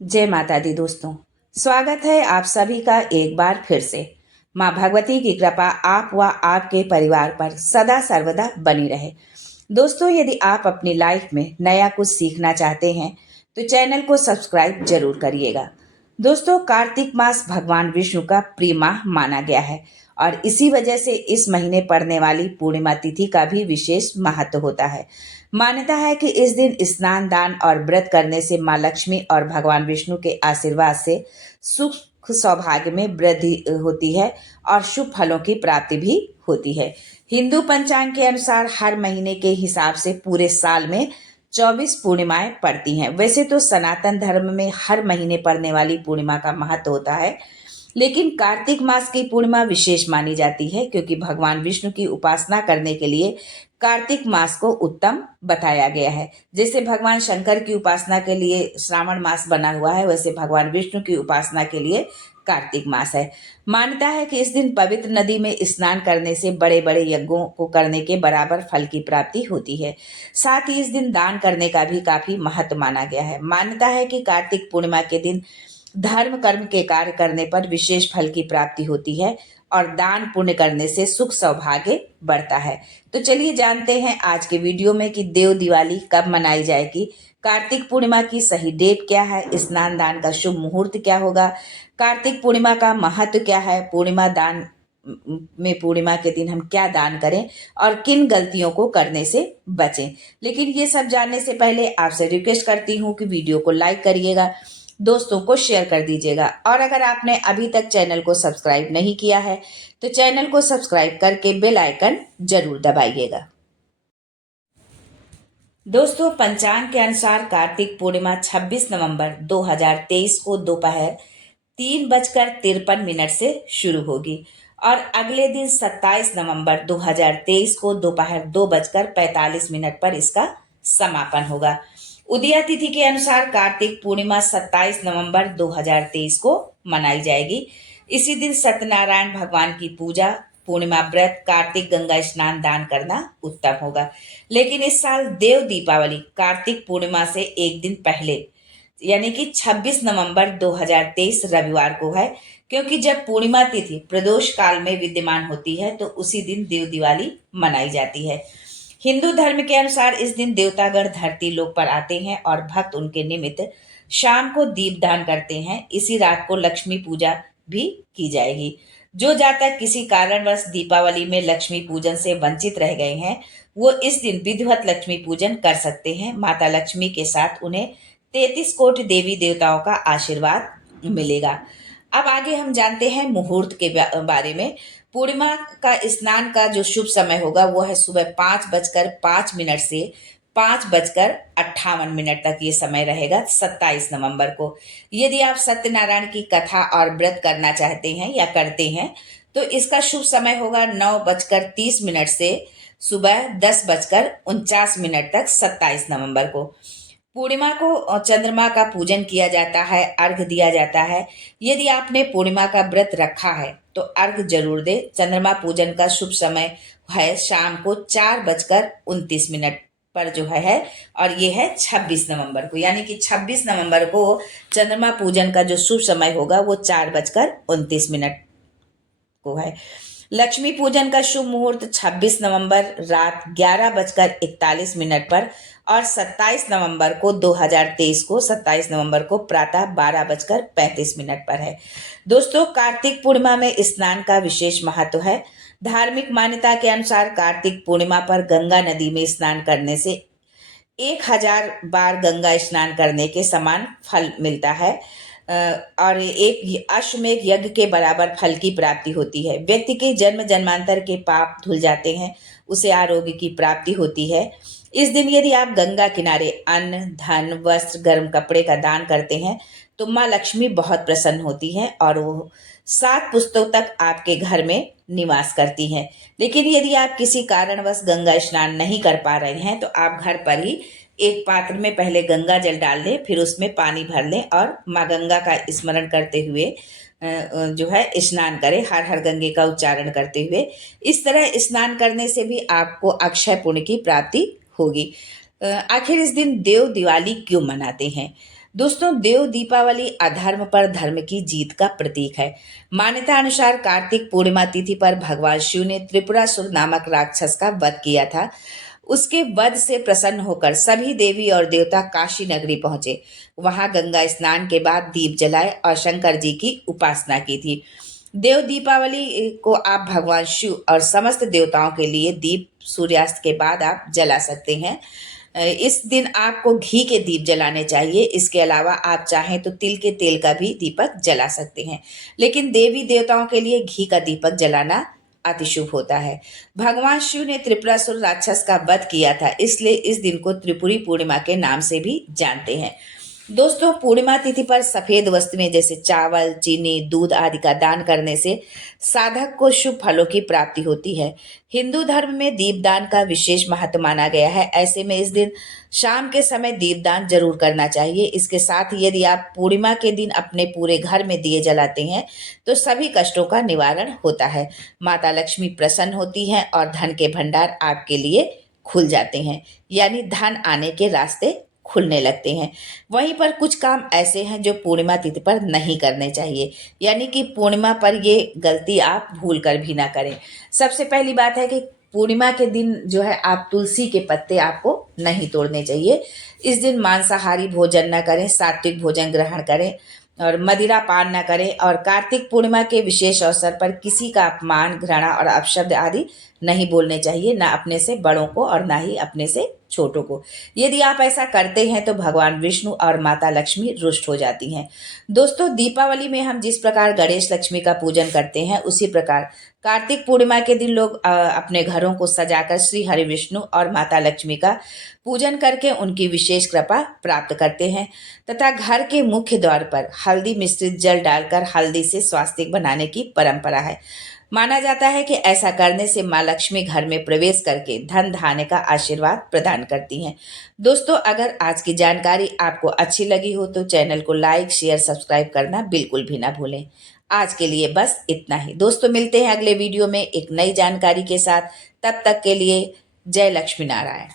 जय माता दी दोस्तों। स्वागत है आप सभी का एक बार फिर से। माँ भगवती की कृपा आप व आपके परिवार पर सदा सर्वदा बनी रहे। दोस्तों, यदि आप अपनी लाइफ में नया कुछ सीखना चाहते हैं तो चैनल को सब्सक्राइब जरूर करिएगा। दोस्तों, कार्तिक मास भगवान विष्णु का प्रिय माह माना गया है और इसी वजह से इस महीने पड़ने वाली पूर्णिमा तिथि का भी विशेष महत्व होता है। मान्यता है कि इस दिन स्नान दान और व्रत करने से माँ लक्ष्मी और भगवान विष्णु के आशीर्वाद से सुख सौभाग्य में वृद्धि होती है और शुभ फलों की प्राप्ति भी होती है। हिंदू पंचांग के अनुसार हर महीने के हिसाब से पूरे साल में 24 पूर्णिमाएं पड़ती हैं। वैसे तो सनातन धर्म में हर महीने पड़ने वाली पूर्णिमा का महत्व होता है, लेकिन कार्तिक मास की पूर्णिमा विशेष मानी जाती है क्योंकि भगवान विष्णु की उपासना करने के लिए कार्तिक मास को उत्तम बताया गया है। जैसे भगवान शंकर की उपासना के लिए श्रावण मास बना हुआ है, वैसे भगवान विष्णु की उपासना के लिए कार्तिक मास है। मान्यता है कि इस दिन पवित्र नदी में स्नान करने से बड़े बड़े यज्ञों को करने के बराबर फल की प्राप्ति होती है। साथ ही इस दिन दान करने का भी काफी महत्व माना गया है। मान्यता है कि कार्तिक पूर्णिमा के दिन धर्म कर्म के कार्य करने पर विशेष फल की प्राप्ति होती है और दान पुण्य करने से सुख सौभाग्य बढ़ता है। तो चलिए जानते हैं आज के वीडियो में कि देव दिवाली कब मनाई जाएगी, कार्तिक पूर्णिमा की सही डेट क्या है, स्नान दान का शुभ मुहूर्त क्या होगा, कार्तिक पूर्णिमा का महत्व क्या है, पूर्णिमा दान में पूर्णिमा के दिन हम क्या दान करें और किन गलतियों को करने से बचें। लेकिन ये सब जानने से पहले आपसे रिक्वेस्ट करती हूँ कि वीडियो को लाइक करिएगा, दोस्तों को शेयर कर दीजिएगा और अगर आपने अभी तक चैनल को सब्सक्राइब नहीं किया है तो चैनल को सब्सक्राइब करके बेल आइकन जरूर दबाइएगा। दोस्तों, पंचांग के अनुसार कार्तिक पूर्णिमा 26 नवंबर 2023 को दोपहर 3:53 से शुरू होगी और अगले दिन 27 नवंबर 2023 को दोपहर 2:45 पर इसका समापन होगा। उदया तिथि के अनुसार कार्तिक पूर्णिमा 27 नवंबर 2023 को मनाई जाएगी। इसी दिन सत्यनारायण भगवान की पूजा, पूर्णिमा व्रत, कार्तिक गंगा स्नान दान करना उत्तम होगा। लेकिन इस साल देव दीपावली कार्तिक पूर्णिमा से एक दिन पहले यानी कि 26 नवंबर 2023 रविवार को है, क्योंकि जब पूर्णिमा तिथि प्रदोष काल में विद्यमान होती है तो उसी दिन देव दिवाली मनाई जाती है। हिंदू धर्म के अनुसार इस दिन देवतागण धरती लोक पर आते हैं और भक्त उनके निमित्त शाम को दीपदान करते हैं। इसी रात को लक्ष्मी पूजा भी की जाएगी। जो जातक किसी कारणवश दीपावली में लक्ष्मी पूजन से वंचित रह गए हैं, वो इस दिन विधिवत लक्ष्मी पूजन कर सकते हैं। माता लक्ष्मी के साथ उन्हें 33 कोटि देवी देवताओं का आशीर्वाद मिलेगा। अब आगे हम जानते हैं मुहूर्त के बारे में। पूर्णिमा का स्नान का जो शुभ समय होगा वो है सुबह 5:05 से 5:58 तक ये समय रहेगा 27 नवंबर को। यदि आप सत्यनारायण की कथा और व्रत करना चाहते हैं या करते हैं तो इसका शुभ समय होगा 9:30 से सुबह 10:49 तक 27 नवंबर को। पूर्णिमा को चंद्रमा का पूजन किया जाता है, अर्घ दिया जाता है। यदि आपने पूर्णिमा का व्रत रखा है तो अर्घ जरूर दे। चंद्रमा पूजन का शुभ समय है शाम को 4:29 पर जो है और ये है 26 नवंबर को, यानी कि 26 नवंबर को चंद्रमा पूजन का जो शुभ समय होगा वो 4:29 को है। लक्ष्मी पूजन का शुभ मुहूर्त 26 नवंबर रात 11:41 पर और 27 नवंबर को 2023 को 27 नवंबर को प्रातः 12:35 पर है। दोस्तों, कार्तिक पूर्णिमा में स्नान का विशेष महत्व है। धार्मिक मान्यता के अनुसार कार्तिक पूर्णिमा पर गंगा नदी में स्नान करने से 1000 बार गंगा स्नान करने के समान फल मिलता है और एक अश्वमेध यज्ञ के बराबर फल की प्राप्ति होती है। व्यक्ति के जन्म जन्मांतर के पाप धुल जाते हैं, उसे आरोग्य की प्राप्ति होती है। इस दिन यदि आप गंगा किनारे अन्न, धन, वस्त्र, गर्म कपड़े का दान करते हैं तो माँ लक्ष्मी बहुत प्रसन्न होती हैं और वो 7 पुस्तों तक आपके घर में निवास करती हैं। लेकिन यदि आप किसी कारणवश गंगा स्नान नहीं कर पा रहे हैं तो आप घर पर ही एक पात्र में पहले गंगा जल डाल लें, फिर उसमें पानी भर लें और माँ गंगा का स्मरण करते हुए जो है स्नान करें, हर हर गंगे का उच्चारण करते हुए। इस तरह स्नान करने से भी आपको अक्षय पुण्य की प्राप्ति होगी। आखिर इस दिन देव दिवाली क्यों मनाते हैं? दोस्तों, देव दीपावली अधर्म पर धर्म की जीत का प्रतीक है। मान्यता अनुसार कार्तिक पूर्णिमा तिथि पर भगवान शिव ने त्रिपुरासुर नामक राक्षस का वध किया था। उसके वध से प्रसन्न होकर सभी देवी और देवता काशी नगरी पहुंचे। वहां गंगा स्नान के बाद दीप जलाए और शंकर जी की उपासना की थी। देव दीपावली को आप भगवान शिव और समस्त देवताओं के लिए दीप सूर्यास्त के बाद आप जला सकते हैं। इस दिन आपको घी के दीप जलाने चाहिए। इसके अलावा आप चाहें तो तिल के तेल का भी दीपक जला सकते हैं, लेकिन देवी देवताओं के लिए घी का दीपक जलाना अति शुभ होता है। भगवान शिव ने त्रिपुरासुर राक्षस का वध किया था, इसलिए इस दिन को त्रिपुरी पूर्णिमा के नाम से भी जानते हैं। दोस्तों, पूर्णिमा तिथि पर सफेद वस्तुएं जैसे चावल, चीनी, दूध आदि का दान करने से साधक को शुभ फलों की प्राप्ति होती है। हिंदू धर्म में दीपदान का विशेष महत्व माना गया है। ऐसे में इस दिन शाम के समय दीपदान जरूर करना चाहिए। इसके साथ ही यदि आप पूर्णिमा के दिन अपने पूरे घर में दिए जलाते हैं तो सभी कष्टों का निवारण होता है। माता लक्ष्मी प्रसन्न होती हैं और धन के भंडार आपके लिए खुल जाते हैं, यानी धन आने के रास्ते खुलने लगते हैं। वहीं पर कुछ काम ऐसे हैं जो पूर्णिमा तिथि पर नहीं करने चाहिए, यानी कि पूर्णिमा पर ये गलती आप भूल कर भी ना करें। सबसे पहली बात है कि पूर्णिमा के दिन जो है आप तुलसी के पत्ते आपको नहीं तोड़ने चाहिए। इस दिन मांसाहारी भोजन न करें, सात्विक भोजन ग्रहण करें और मदिरा पान न करें। और कार्तिक पूर्णिमा के विशेष अवसर पर किसी का अपमान, घृणा और अपशब्द आदि नहीं बोलने चाहिए, ना अपने से बड़ों को और ना ही अपने से छोटों को। यदि आप ऐसा करते हैं तो भगवान विष्णु और माता लक्ष्मी रुष्ट हो जाती हैं। दोस्तों, दीपावली में हम जिस प्रकार गणेश लक्ष्मी का पूजन करते हैं, उसी प्रकार कार्तिक पूर्णिमा के दिन लोग अपने घरों को सजाकर श्री हरि विष्णु और माता लक्ष्मी का पूजन करके उनकी विशेष कृपा प्राप्त करते हैं तथा घर के मुख्य द्वार पर हल्दी मिश्रित जल डालकर हल्दी से स्वास्तिक बनाने की परंपरा है। माना जाता है कि ऐसा करने से माँ लक्ष्मी घर में प्रवेश करके धन धान्य का आशीर्वाद प्रदान करती हैं। दोस्तों, अगर आज की जानकारी आपको अच्छी लगी हो तो चैनल को लाइक, शेयर, सब्सक्राइब करना बिल्कुल भी ना भूलें। आज के लिए बस इतना ही। दोस्तों, मिलते हैं अगले वीडियो में एक नई जानकारी के साथ। तब तक के लिए जय लक्ष्मी नारायण।